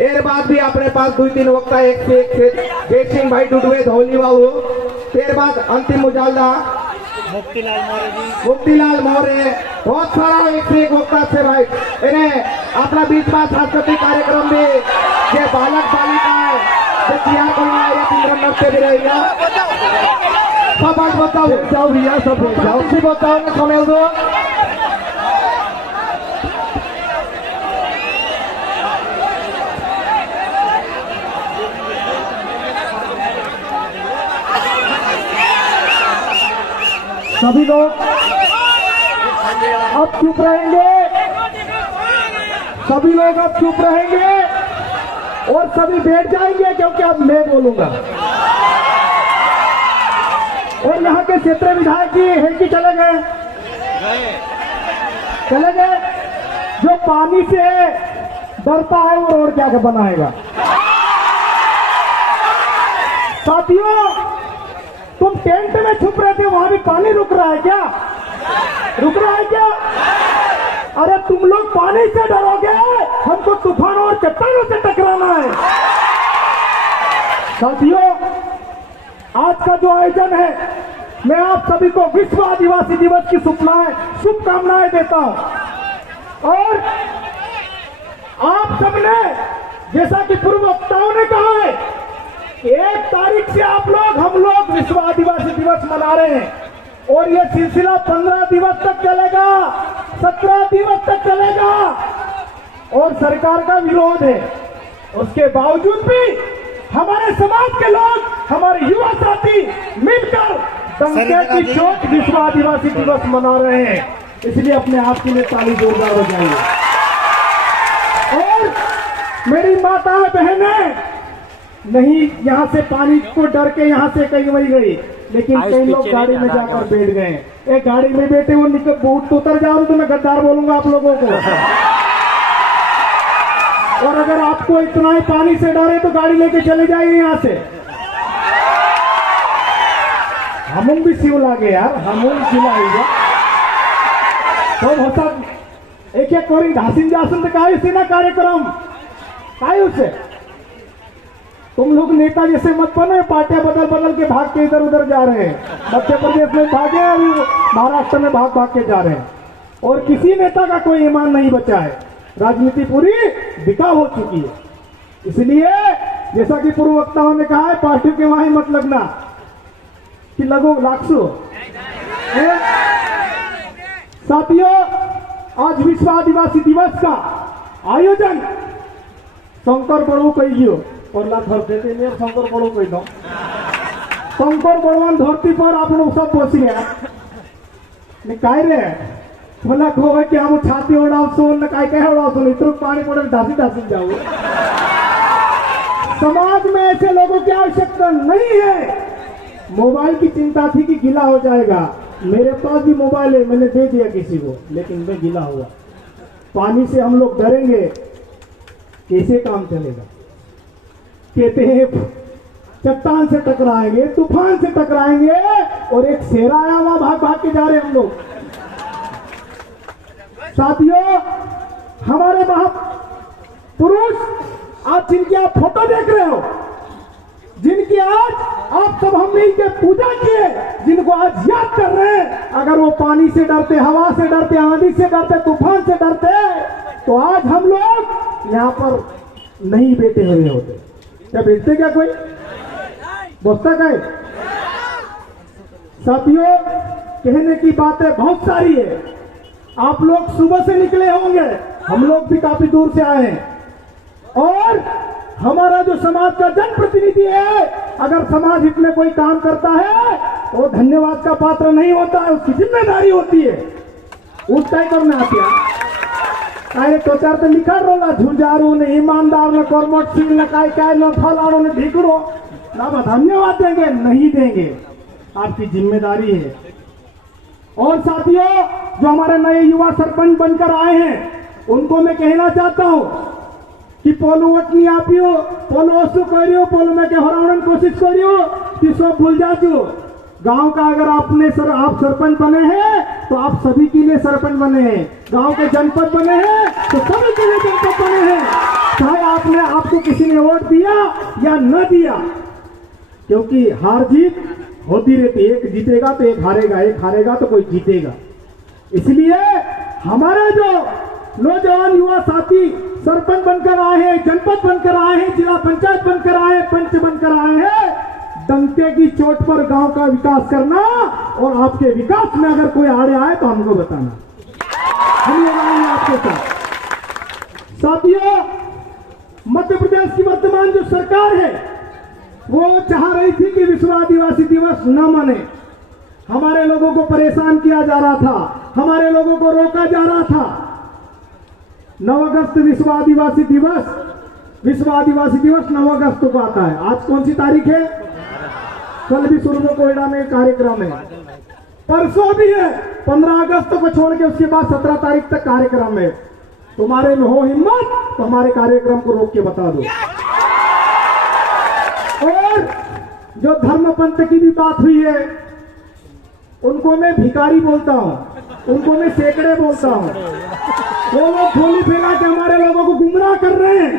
एर बाद भी अपने पास 2-3 वक्ता एक से जय सिंह भाई डुडवे धौली बाबू तेर बाद अंतिम मुजालदा मुक्तिलाल मौर्य बहुत सारा एक से एक वक्ता से भाई इन्हें अपना बीच में सांस्कृतिक कार्यक्रम में ये बालक बालिका है जो तैयार करना है या पिंजरा नृत्य भी रहेगा सब आज बताओ जाओ भैया सब जाओ भी बताओ ना समय दो सभी लोग अब चुप रहेंगे, सभी लोग अब चुप रहेंगे और सभी बैठ जाएंगे क्योंकि अब मैं बोलूंगा। और यहाँ के क्षेत्रीय विधायक जी है कि चले गए? चले गए। जो पानी से डरता है वो रोड क्या बनाएगा? साथियों, तुम टेंट में छुप रहे थे, वहां भी पानी रुक रहा है क्या? रुक रहा है क्या? अरे तुम लोग पानी से डरोगे, हमको तूफान और चट्टानों से टकराना है। साथियों, आज का जो आयोजन है, मैं आप सभी को विश्व आदिवासी दिवस की शुभकामनाएं देता हूं। और आप सबने, जैसा कि पूर्व वक्ताओं ने कहा है, 1 तारीख से हम लोग विश्व आदिवासी दिवस मना रहे हैं और ये सिलसिला 15 दिवस तक चलेगा, 17 दिवस तक चलेगा। और सरकार का विरोध है, उसके बावजूद भी हमारे समाज के लोग, हमारे युवा साथी मिलकर दंगे की चोट विश्व आदिवासी दिवस मना रहे हैं। इसलिए अपने आप के लिए ताली जोरदार बजाइए। और मेरी माता बहनें, नहीं यहाँ से पानी को डर के यहाँ से कहीं वही गई, लेकिन कई लोग गाड़ी में जाकर बैठ गए। एक गाड़ी में बैठे वो निकल बूट तो उतर जाओ तो मैं गद्दार बोलूंगा आप लोगों को। और अगर आपको इतना ही पानी से डर है तो गाड़ी लेके चले जाइए यहाँ से। हम भी शिव लागे यार, हम शिवाएगा तो होता एक कोरी घासीन जासन तो काय उसे ना कार्यक्रम काय उसे। तुम लोग नेता जैसे मत बनो, पार्टियां बदल बदल के भाग के इधर उधर जा रहे हैं। मध्य प्रदेश में भागे, अभी महाराष्ट्र में भाग भाग के जा रहे हैं और किसी नेता का कोई ईमान नहीं बचा है। राजनीति पूरी बिकाऊ हो चुकी है। इसलिए जैसा कि पूर्व वक्ताओं ने कहा है, पार्टियों के वहां मत लगना कि लगो लाखसो। साथियों, आज विश्व आदिवासी दिवस का आयोजन शंकर बड़ो कही और शंकर बड़ो कही दो। शंकर बड़वान धरती पर आप लोग सब बस गया काय रे बोला खो कि हम छाती ओढ़ाओ सुन न काय कह ओढ़ाओ सुन, इतना पानी पड़े ढासी ढासी जाओ। समाज में ऐसे लोगों की आवश्यकता नहीं है। मोबाइल की चिंता थी कि गीला हो जाएगा, मेरे पास भी मोबाइल है, मैंने दे दिया किसी को, लेकिन मैं गीला हुआ। पानी से हम लोग डरेंगे, कैसे काम चलेगा? कहते हैं चट्टान से टकराएंगे, तूफान से टकराएंगे, और एक शेरा आया वहां भाग भाग के जा रहे हम लोग। साथियों, हमारे महापुरुष आज जिनकी आप फोटो देख रहे हो, जिनकी आज आप सब हम मिलकर पूजा किए, जिनको आज याद कर रहे हैं, अगर वो पानी से डरते, हवा से डरते, आंधी से डरते, तूफान से डरते, तो आज हम लोग यहाँ पर नहीं बैठे हुए होते। क्या बैठते क्या कोई बसता का है? साथियों, कहने की बातें बहुत सारी है। आप लोग सुबह से निकले होंगे, हम लोग भी काफी दूर से आए हैं। और हमारा जो समाज का जनप्रतिनिधि है, अगर समाज हित में कोई काम करता है तो वो धन्यवाद का पात्र नहीं होता है, उसकी जिम्मेदारी होती है। उसका ही करना आती है। अरे तो चार तो लिखा रोला झुंझारू ने, ईमानदार ने, कर्मठशील ने, काय काय न फलाड़ो ने, ढीकड़ो ना धन्यवाद देंगे नहीं देंगे, आपकी जिम्मेदारी है। और साथियों, जो हमारे नए युवा सरपंच बनकर आए हैं, उनको मैं कहना चाहता हूं कि पोलो वोट नहीं आपियो, पोलो वस्तु करियो, पोलो में के हरावण कोशिश करियो कि सब भूल जाजो। गांव का अगर आप सरपंच बने हैं तो आप सभी के लिए सरपंच बने हैं। गांव के जनपद बने हैं तो सभी के लिए जनपद बने हैं, चाहे आपको किसी ने वोट दिया या न दिया, क्योंकि हार जीत होती रहती है। एक जीतेगा तो एक हारेगा तो कोई जीतेगा। इसलिए हमारे जो नौजवान युवा साथी सरपंच बनकर आए हैं, जनपद बनकर आए हैं, जिला पंचायत बनकर आए हैं, पंच बनकर आए हैं, डंके की चोट पर गांव का विकास करना, और आपके विकास में अगर कोई आड़े आए तो हमको बताना, हम लोग आएंगे आपके साथ। साथियों, मध्य प्रदेश की वर्तमान जो सरकार है वो चाह रही थी कि विश्व आदिवासी दिवस न मने। हमारे लोगों को परेशान किया जा रहा था, हमारे लोगों को रोका जा रहा था। 9 अगस्त विश्व आदिवासी दिवस 9 अगस्त को आता है। आज कौन सी तारीख है? कल भी सुरजो कोयडा में कार्यक्रम है, परसों भी है, 15 अगस्त को छोड़ के उसके बाद 17 तारीख तक कार्यक्रम है। तुम्हारे में हो हिम्मत तो हमारे कार्यक्रम को रोक के बता दो। और जो धर्म पंथ की भी बात हुई है, उनको मैं भिखारी बोलता हूं, उनको मैं सैकड़े बोलता हूं। वो लोग खोली फैला के हमारे लोगों को गुमराह कर रहे हैं,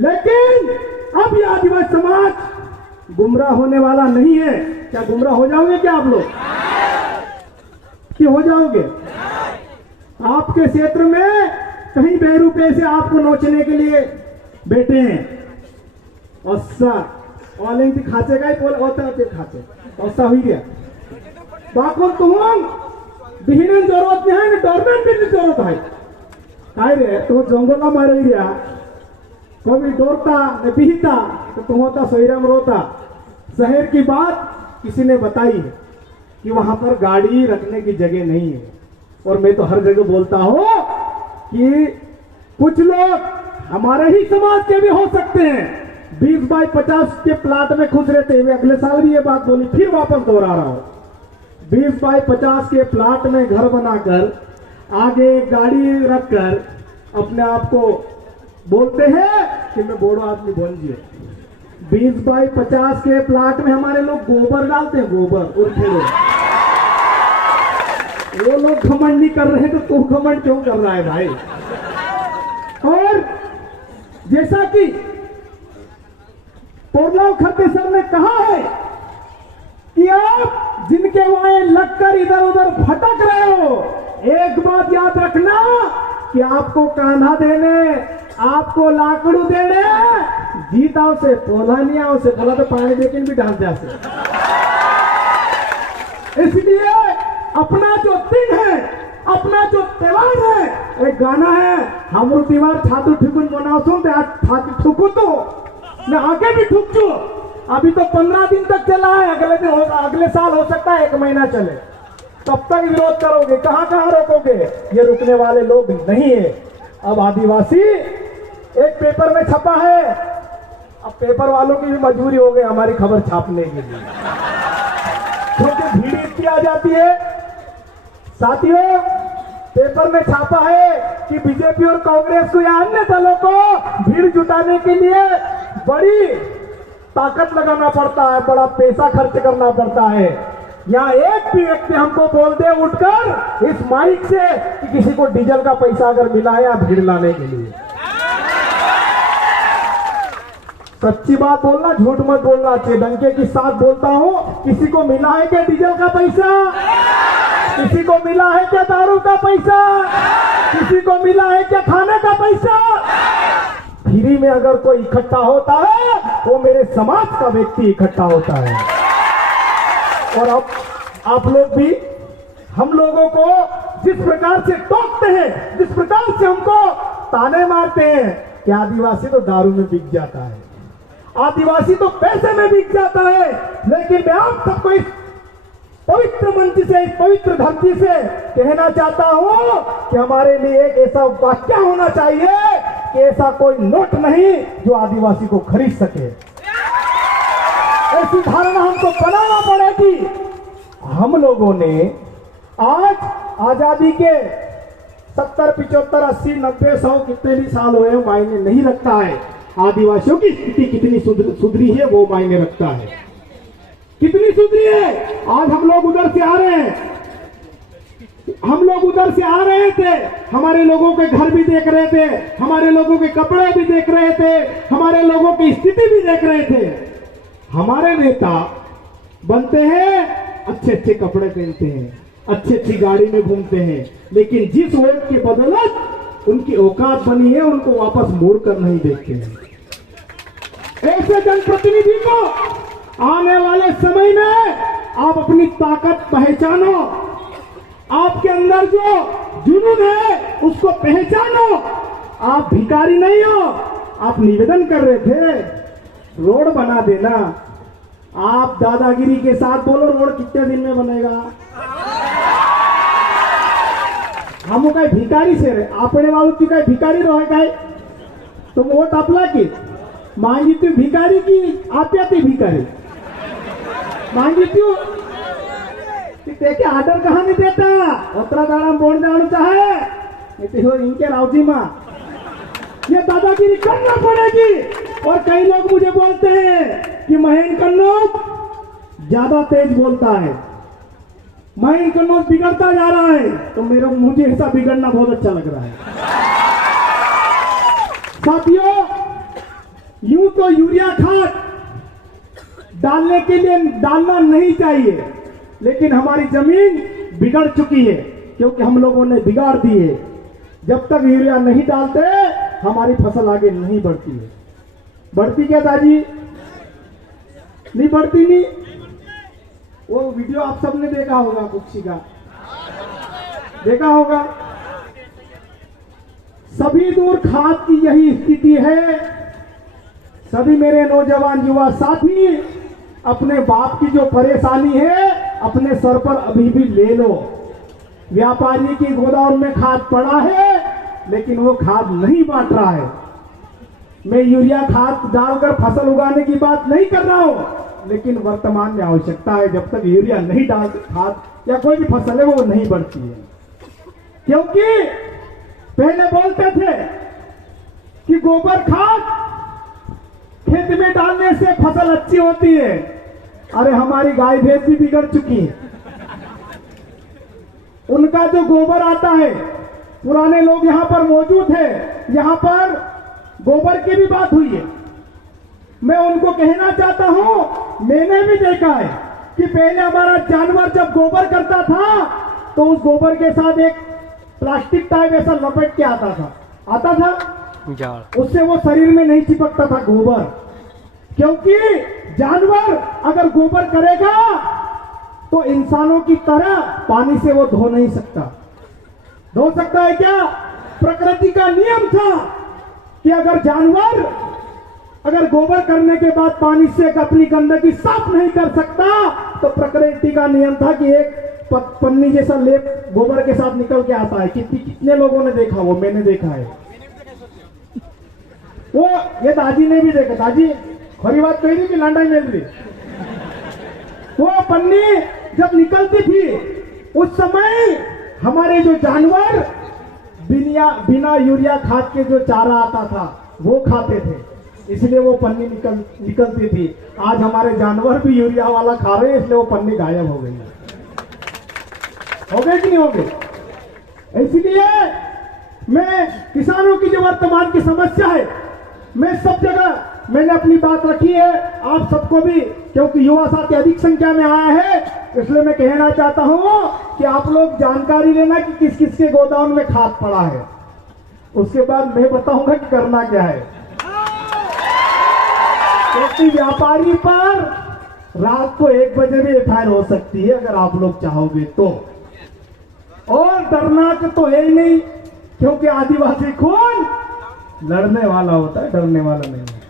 लेकिन अब ये आदिवासी समाज गुमराह होने वाला नहीं है। क्या गुमराह हो जाओगे क्या आप लोग? कि हो जाओगे? आपके क्षेत्र में कहीं बेरुपये से आपको नोचने के लिए बैठे हैं। ऑलिंग खाचे का ही होता है, खाचे ऐसा हुई गया बाको तुम बिहीन जरूरत नहीं है, गवर्नमेंट भी जरूरत है। काय रे तो जंगल मारे दिया कभी डोरता न बिहता तो तुम होता सोईराम रोता। शहर की बात किसी ने बताई है कि वहां पर गाड़ी रखने की जगह नहीं है, और मैं तो हर जगह बोलता हूं कि कुछ लोग हमारे ही समाज के भी हो सकते हैं, 20 बाई 50 के प्लाट में खुश रहते हैं। अगले साल भी ये बात बोली, फिर वापस दोहरा रहा हूं। 20 बाई 50 के प्लाट में घर बनाकर आगे गाड़ी रखकर अपने आप को बोलते हैं कि मैं बोड़ो आदमी बन जिए। 20 बाई 50 के प्लाट में हमारे लोग गोबर डालते हैं, गोबर उर्फे लोग। वो लोग घमंड नहीं कर रहे तो तू घमंड क्यों कर रहा है भाई? और जैसा कि पोरलाव खट्टे सर ने कहा है कि आप जिनके वहां लगकर इधर उधर भटक रहे हो, एक बात याद रखना कि आपको कांधा देने, आपको लाकड़ू देने जीताओं से पोलानियाओं से बोला तो पानी देकिन भी डाल जा से। इसलिए अपना जो दिन है, अपना जो त्योहार है, एक गाना है, हमरो त्योहार छातु ठुकुन मनासो छातु ठुकू तो मैं आगे भी ठुक चू। अभी तो 15 दिन तक चला है, अगले साल हो सकता है 1 महीना चले। तब तक विरोध करोगे, कहां कहां रोकोगे? ये रुकने वाले लोग नहीं है। अब आदिवासी एक पेपर में छपा है, अब पेपर वालों की भी मजबूरी हो गई हमारी खबर छापने के लिए, क्योंकि भीड़ इतनी आ जाती है। साथियों, पेपर में छापा है कि बीजेपी और कांग्रेस को या अन्य दलों को भीड़ जुटाने के लिए बड़ी ताकत लगाना पड़ता है, बड़ा पैसा खर्च करना पड़ता है। यहाँ एक भी व्यक्ति हमको बोल दे उठकर इस माइक से कि किसी को डीजल का पैसा अगर मिला है या भीड़ लाने के लिए। सच्ची बात बोलना, झूठ मत बोलना चाहिए। डंके के साथ बोलता हूं, किसी को मिला है क्या डीजल का पैसा? किसी को मिला है क्या दारू का पैसा? किसी को मिला है क्या खाने का पैसा? फ्री में अगर कोई इकट्ठा होता है वो मेरे समाज का व्यक्ति इकट्ठा होता है। और अब आप लोग भी हम लोगों को जिस प्रकार से टोकते हैं, जिस प्रकार से हमको ताने मारते हैं कि आदिवासी तो दारू में बिक जाता है, आदिवासी तो पैसे में बिक जाता है, लेकिन मैं आप सबको इस पवित्र मंच से, इस पवित्र धरती से कहना चाहता हूं कि हमारे लिए एक ऐसा वाक्य होना चाहिए कि ऐसा कोई नोट नहीं जो आदिवासी को खरीद सके। ऐसी धारणा हमको बनाना पड़ेगी। हम लोगों ने आज आजादी के 70, 75, 80, 90, 100 कितने भी साल हुए हैं मायने नहीं रखता है। आदिवासियों की स्थिति कितनी सुधरी है वो मायने रखता है। कितनी सुधरी है। आज हम लोग उधर से आ रहे हैं, हम लोग उधर से आ रहे थे, हमारे लोगों के घर भी देख रहे थे, हमारे लोगों के कपड़े भी देख रहे थे, हमारे लोगों की स्थिति भी देख रहे थे। हमारे नेता बनते हैं, अच्छे अच्छे कपड़े पहनते हैं, अच्छी अच्छी गाड़ी में घूमते हैं, लेकिन जिस वोट की बदौलत उनकी औकात बनी है उनको वापस मोड़ कर नहीं देखते हैं। ऐसे जनप्रतिनिधि को आने वाले समय में आप अपनी ताकत पहचानो, आपके अंदर जो जुनून है उसको पहचानो। आप भिखारी नहीं हो। आप निवेदन कर रहे थे रोड बना देना, आप दादागिरी के साथ बोलो रोड कितने दिन में बनेगा। हम काय भिकारी से रे आपणे वालों की काय भिकारी रहे काय तुम वोट आपला की मांगी तू भिकारी की आप्या ती भिकारी मांगी तू ते आर्डर कहा नहीं देता उतरा दाड़ा बोल जाना चाहे हो इनके रावजी माँ ये दादागिरी करना पड़ेगी। और कई लोग मुझे बोलते हैं कि महेंद्र कन्नौज ज्यादा तेज बोलता है, महेंद्र कन्नौज बिगड़ता जा रहा है, तो मुझे ऐसा बिगड़ना बहुत अच्छा लग रहा है। साथियों, यूं तो यूरिया खाद डालने के लिए डालना नहीं चाहिए, लेकिन हमारी जमीन बिगड़ चुकी है क्योंकि हम लोगों ने बिगाड़ दी है। जब तक यूरिया नहीं डालते हमारी फसल आगे नहीं बढ़ती है। बढ़ती क्या दादी? नहीं बढ़ती। नहीं, वो वीडियो आप सबने देखा होगा, कुछ का देखा होगा। सभी दूर खाद की यही स्थिति है। सभी मेरे नौजवान युवा साथी अपने बाप की जो परेशानी है अपने सर पर अभी भी ले लो। व्यापारी की गोदाम में खाद पड़ा है लेकिन वो खाद नहीं बांट रहा है। मैं यूरिया खाद डालकर फसल उगाने की बात नहीं कर रहा हूं, लेकिन वर्तमान में आवश्यकता है। जब तक यूरिया नहीं डालते खाद या कोई भी फसल है वो नहीं बढ़ती है। क्योंकि पहले बोलते थे कि गोबर खाद खेत में डालने से फसल अच्छी होती है। अरे हमारी गाय भैंस भी बिगड़ चुकी है। उनका जो गोबर आता है, पुराने लोग यहां पर मौजूद है, यहां पर गोबर की भी बात हुई है। मैं उनको कहना चाहता हूं, मैंने भी देखा है कि पहले हमारा जानवर जब गोबर करता था तो उस गोबर के साथ एक प्लास्टिक टाइप ऐसा लपेट के आता था, उससे वो शरीर में नहीं चिपकता था गोबर। क्योंकि जानवर अगर गोबर करेगा तो इंसानों की तरह पानी से वो धो नहीं सकता। धो सकता है क्या? प्रकृति का नियम था कि अगर जानवर अगर गोबर करने के बाद पानी से अपनी गंदगी साफ नहीं कर सकता तो प्रकृति का नियम था कि एक पन्नी जैसा लेप गोबर के साथ निकल के आता है। कितने लोगों ने देखा? वो मैंने देखा है। वो ये दादी ने भी देखा। दादी खरी बात कही थी कि लांडा मिल रही। वो पन्नी जब निकलती थी उस समय हमारे जो जानवर बिना यूरिया खाद के जो चारा आता था वो खाते थे, इसलिए वो पन्नी निकलती थी। आज हमारे जानवर भी यूरिया वाला खा रहे हैं, इसलिए वो पन्नी गायब हो गई। हो गए कि नहीं हो गए? इसलिए मैं किसानों की जो वर्तमान की समस्या है, मैं सब जगह मैंने अपनी बात रखी है। आप सबको भी, क्योंकि युवा साथी अधिक संख्या में आया है, इसलिए मैं कहना चाहता हूं कि आप लोग जानकारी लेना कि किस किस के गोदाम में खाद पड़ा है। उसके बाद मैं बताऊंगा कि करना क्या है। क्योंकि व्यापारी पर रात को 1 बजे भी एफआईआर हो सकती है अगर आप लोग चाहोगे तो। और डरना तो है ही नहीं, क्योंकि आदिवासी खून लड़ने वाला होता है, डरने वाला नहीं है।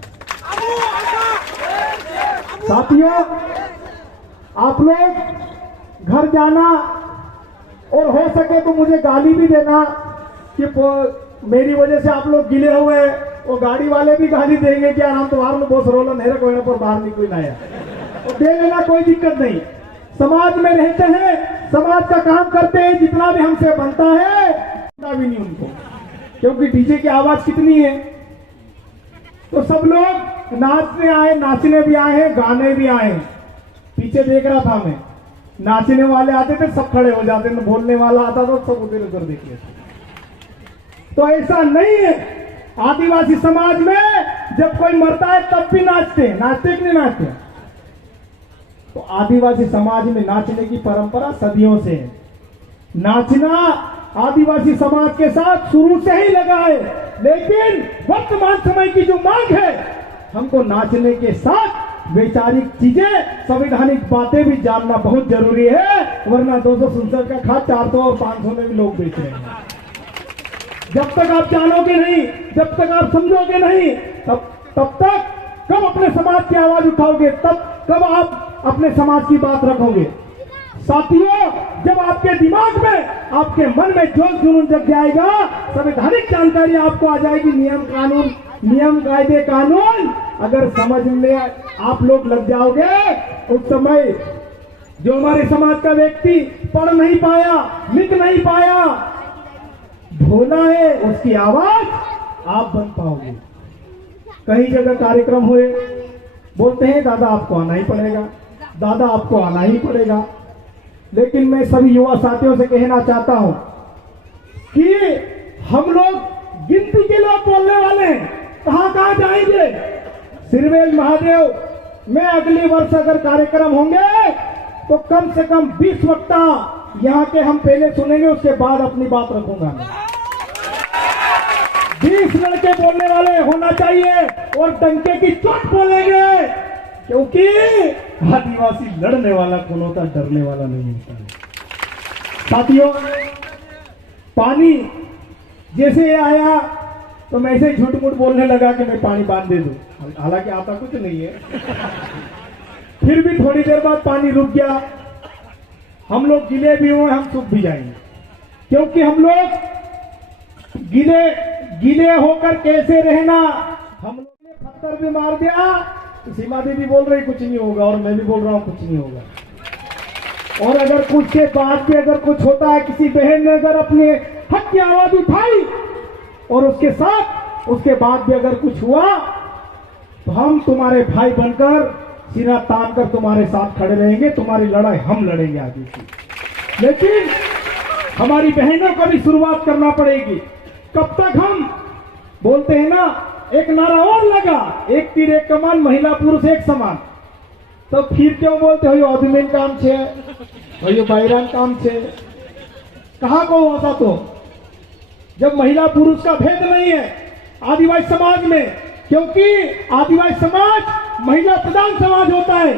साथियों, आप लोग घर जाना और हो सके तो मुझे गाली भी देना कि मेरी वजह से आप लोग गिले हुए हैं। वो गाड़ी वाले भी गाली देंगे कि यार हम तुम्हारे में बहुत रोला नहीं कोई पर बाहर निकल ना आया, तो दे लेना, कोई दिक्कत नहीं। समाज में रहते हैं, समाज का काम करते हैं, जितना भी हमसे बनता है भी नहीं उनको, क्योंकि डीजे की आवाज कितनी है। तो सब लोग नाचने आए, नाचने भी आए हैं, गाने भी आए हैं। पीछे देख रहा था मैं, नाचने वाले आते थे सब खड़े हो जाते थे, बोलने वाला आता था सब उधर उधर देख लेते। तो ऐसा नहीं है। आदिवासी समाज में जब कोई मरता है तब भी नाचते हैं, नाचते कि नहीं नाचते? तो आदिवासी समाज में नाचने की परंपरा सदियों से है। नाचना आदिवासी समाज के साथ शुरू से ही लगा है, लेकिन वर्तमान समय की जो मांग है, हमको नाचने के साथ वैचारिक चीजें, संवैधानिक बातें भी जानना बहुत जरूरी है, वरना 267 का खाद 400 और 500 में भी लोग बेच रहे हैं। जब तक आप जानोगे नहीं, जब तक आप समझोगे नहीं, तब तक कब अपने समाज की आवाज उठाओगे, तब कब आप अपने समाज की बात रखोगे। साथियों, जब आपके दिमाग में, आपके मन में जोश जुनून जग जाएगा, संवैधानिक जानकारी आपको आ जाएगी, नियम कानून, नियम कायदे कानून अगर समझ में आप लोग लग जाओगे, उस समय जो हमारे समाज का व्यक्ति पढ़ नहीं पाया, लिख नहीं पाया, भोला है, उसकी आवाज आप बन पाओगे। कई जगह कार्यक्रम हुए, बोलते हैं दादा आपको आना ही पड़ेगा, दादा आपको आना ही पड़ेगा। लेकिन मैं सभी युवा साथियों से कहना चाहता हूं कि हम लोग गिनती के लोग बोलने वाले हैं, कहां कहां जाएंगे। सिरवेल महादेव में अगले वर्ष अगर कार्यक्रम होंगे तो कम से कम 20 वक्ता यहां के हम पहले सुनेंगे, उसके बाद अपनी बात रखूंगा मैं। 20 लड़के बोलने वाले होना चाहिए और डंके की चोट बोलेंगे, क्योंकि आदिवासी लड़ने वाला कौन होता, डरने वाला नहीं होता है। साथियों, पानी जैसे ये आया तो मैं ऐसे झूठ मूठ बोलने लगा कि मैं पानी बांध दे दूं, हालांकि आता कुछ नहीं है। फिर भी थोड़ी देर बाद पानी रुक गया। हम लोग गीले भी हुए, हम सूख भी जाएंगे, क्योंकि हम लोग गीले होकर कैसे रहना। हम लोग ने पत्थर भी मार दिया, सीमा दीदी बोल रही कुछ नहीं होगा, और मैं भी बोल रहा हूं कुछ नहीं होगा। और अगर कुछ के बाद भी अगर कुछ होता है, किसी बहन ने अगर अपने हक की आवाज उठाई और उसके बाद भी अगर कुछ हुआ, तो हम तुम्हारे भाई बनकर सीना तान कर तुम्हारे साथ खड़े रहेंगे, तुम्हारी लड़ाई हम लड़ेंगे आगे की। लेकिन हमारी बहनों को भी शुरुआत करना पड़ेगी। कब तक हम बोलते हैं ना, एक नारा और लगा, एक तीर एक कमान, महिला पुरुष एक समान। तो फिर क्यों बोलते हो यो आदमी काम छे, यो बायरान काम छे? कहां को होता तो जब महिला पुरुष का भेद नहीं है आदिवासी समाज में, क्योंकि आदिवासी समाज महिला प्रधान समाज होता है।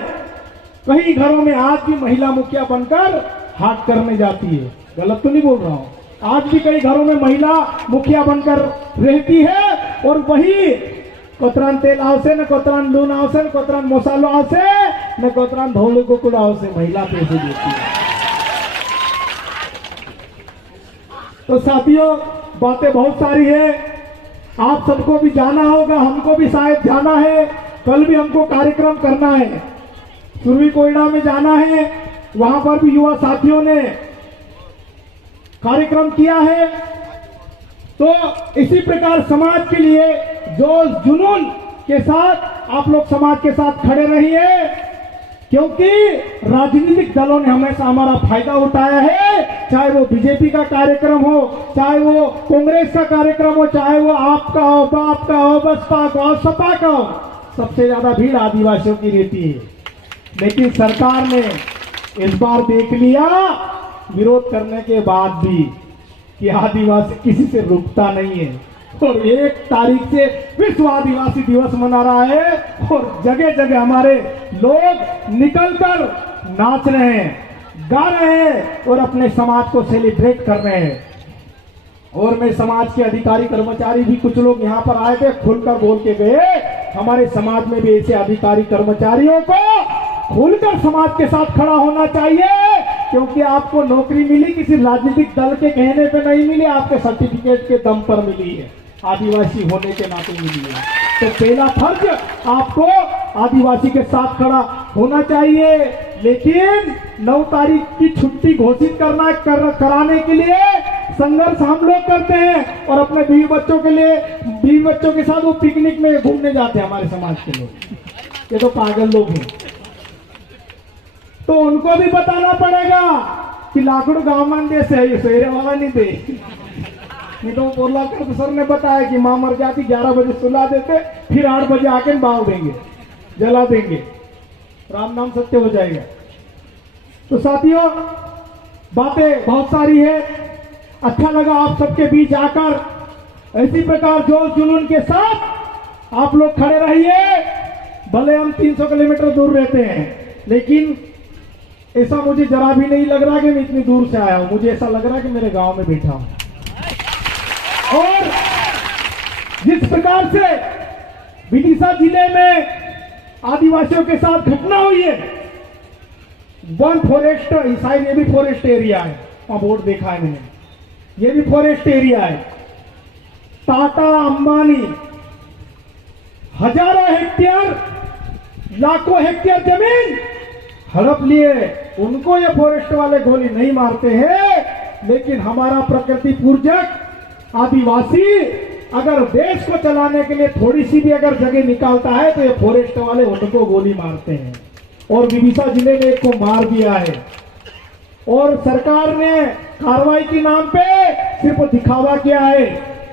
कई घरों में आज भी महिला मुखिया बनकर हाथ करने जाती है, गलत तो नहीं बोल रहा हूं। आज भी कई घरों में महिला मुखिया बनकर रहती है, और वही कोतरान तेल आवसे, न कोतरान लून आवसे, न कोतरान मसालो आवसे, न कोतरान धोलू कुकुड़ आवसे, महिला पैसे देती है। तो साथियों, बातें बहुत सारी है, आप सबको भी जाना होगा, हमको भी शायद जाना है। कल भी हमको कार्यक्रम करना है, सुरवी कोयडा में जाना है, वहां पर भी युवा साथियों ने कार्यक्रम किया है। तो इसी प्रकार समाज के लिए जोश जुनून के साथ आप लोग समाज के साथ खड़े रहिए, क्योंकि राजनीतिक दलों ने हमेशा हमारा फायदा उठाया है। चाहे वो बीजेपी का कार्यक्रम हो, चाहे वो कांग्रेस का कार्यक्रम हो, चाहे वो आपका हो, बाप का हो, बसपा का हो, सपा का हो, सबसे ज्यादा भीड़ आदिवासियों की रहती है। लेकिन सरकार ने इस बार देख लिया, विरोध करने के बाद भी, कि आदिवासी किसी से रुकता नहीं है, और 1 तारीख से विश्व आदिवासी दिवस मना रहा है, और जगह जगह हमारे लोग निकलकर नाच रहे हैं, गा रहे हैं, और अपने समाज को सेलिब्रेट कर रहे हैं। और मैं समाज के अधिकारी कर्मचारी भी कुछ लोग यहाँ पर आए थे, खुलकर बोल के गए, हमारे समाज में भी ऐसे अधिकारी कर्मचारियों को खुलकर समाज के साथ खड़ा होना चाहिए, क्योंकि आपको नौकरी मिली किसी राजनीतिक दल के कहने पे नहीं मिली, आपके सर्टिफिकेट के दम पर मिली है, आदिवासी होने के नाते मिली है। तो पहला फर्ज आपको आदिवासी के साथ खड़ा होना चाहिए। लेकिन 9 तारीख की छुट्टी घोषित कराने के लिए संघर्ष हम लोग करते हैं, और अपने बीवी बच्चों के साथ वो पिकनिक में घूमने जाते हैं हमारे समाज के लोग। ये तो पागल लोग हैं। तो उनको भी बताना पड़ेगा कि लाकड़ू गांव मान दे से है, शेरे वाला नहीं दे। नहीं तो बोला तो सर ने बताया कि मां मर जाती 11 बजे सुला देते, फिर 8 बजे आके बाल देंगे, जला देंगे, राम नाम सत्य हो जाएगा। तो साथियों, बातें बहुत सारी है। अच्छा लगा आप सबके बीच आकर। इसी प्रकार जोश जुनून के साथ आप लोग खड़े रहिए। भले हम 300 किलोमीटर दूर रहते हैं, लेकिन ऐसा मुझे जरा भी नहीं लग रहा कि मैं इतनी दूर से आया हूं। मुझे ऐसा लग रहा है कि मेरे गांव में बैठा हूं। और जिस प्रकार से विदिशा जिले में आदिवासियों के साथ घटना हुई है, वन फॉरेस्ट, शायद ये भी फॉरेस्ट एरिया है, वहां बोर्ड देखा है मैंने, ये भी फॉरेस्ट एरिया है। टाटा अंबानी हजारों हेक्टेयर, लाखों हेक्टेयर जमीन हड़प लिए, उनको ये फॉरेस्ट वाले गोली नहीं मारते हैं। लेकिन हमारा प्रकृति पूजक आदिवासी अगर देश को चलाने के लिए थोड़ी सी भी अगर जगह निकालता है तो ये फॉरेस्ट वाले उनको गोली मारते हैं। और विदिशा जिले में एक को मार दिया है। और सरकार ने कार्रवाई के नाम पे सिर्फ दिखावा किया है।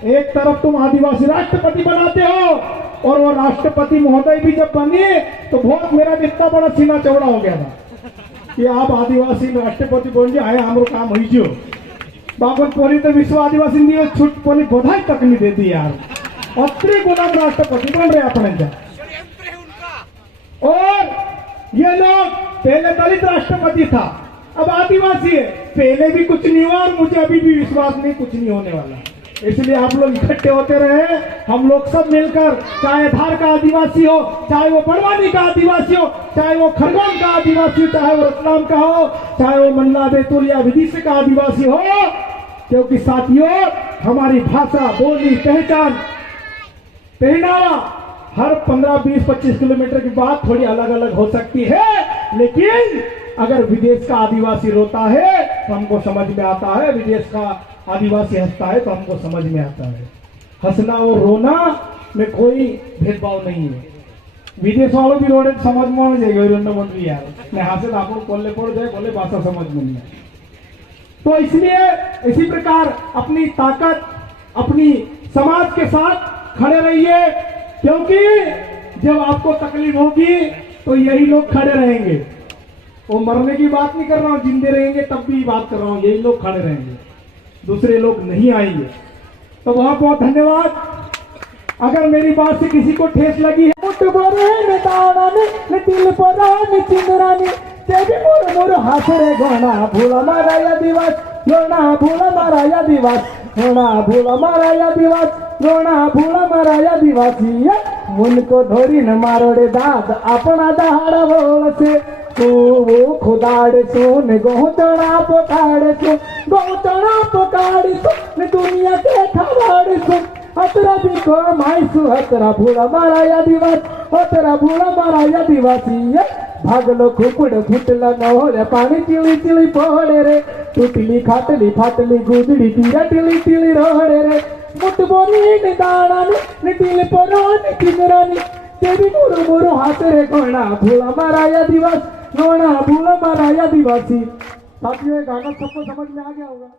एक तरफ तुम आदिवासी राष्ट्रपति बनाते हो, और वो राष्ट्रपति महोदय भी जब बने तो बहुत मेरा इतना बड़ा सीना चौड़ा हो गया था कि आप आदिवासी राष्ट्रपति बन जाए, हमारो काम हो जो बाबन पोली तो विश्व आदिवासी दिवस छूट पोली बधाई तक नहीं देती यार। अत्रे गुलाम राष्ट्रपति बन रहे अपने। और ये लोग पहले दलित राष्ट्रपति था, अब आदिवासी है। पहले भी कुछ नहीं हुआ और मुझे अभी भी विश्वास नहीं कुछ नहीं होने वाला। इसलिए आप लोग इकट्ठे होते रहे, हम लोग सब मिलकर, चाहे धार का आदिवासी हो, चाहे वो बड़वानी का आदिवासी हो, चाहे वो खरगोन का आदिवासी हो, चाहे वो रतलाम का हो, चाहे वो मल्ला बैतूल या विदिशा का आदिवासी हो। क्योंकि साथियों, हमारी भाषा, बोली, पहचान, पहनावा हर 15, 20, 25 किलोमीटर की बात थोड़ी अलग अलग हो सकती है, लेकिन अगर विदेश का आदिवासी रोता है तो हमको समझ में आता है, विदेश का आदिवासी हंसता है तो हमको समझ में आता है। हंसना और रोना में कोई भेदभाव नहीं है। विदेश वालों भी रोड़े समझ में आना चाहिए यार, मैं हासिल आपको बोलने पड़ जाए, बोले भाषा समझ में नहीं आए। तो इसलिए इसी प्रकार अपनी ताकत, अपनी समाज के साथ खड़े रहिए, क्योंकि जब आपको तकलीफ होगी तो यही लोग खड़े रहेंगे। वो मरने की बात नहीं कर रहा हूं, जिंदे रहेंगे तब भी बात कर रहा हूं, यही लोग खड़े रहेंगे, दूसरे लोग नहीं आएंगे। तो बहुत बहुत धन्यवाद। अगर मेरी बात से किसी को ठेस लगी है, घोड़ा भूला मारा दिवस, घोड़ा भूला मारा दिवस, घोड़ा भूला मारा दिवस, घोड़ा भूला मारा दिवासी। उनको धोरी न मारोड़े दाद अपना दहाड़ा बोल से, तू वो खुदाड़ सुन गोचना पकाड़ सुन, गोचना पकाड़ सुन, दुनिया के खबाड़ सुन, हतरा भी को माइसु, हतरा भूला मारा दिवस, हतरा भूला मारा दिवासी। भागलो खुपड़ फुटला नहोले पानी चिली चिली पोड़े रे, टूटली खाटली फाटली गुदड़ी तीरा टिली टिली रोड़े रे, मुटबोनी निदानानी नितिल परानी किंगरानी, तेरी मुरु मुरु हाथ रे घोड़ा भूला मारा दिवस, घोड़ा भूला मारा दिवासी। साथियों, ये गाना सबको समझ में आ गया होगा।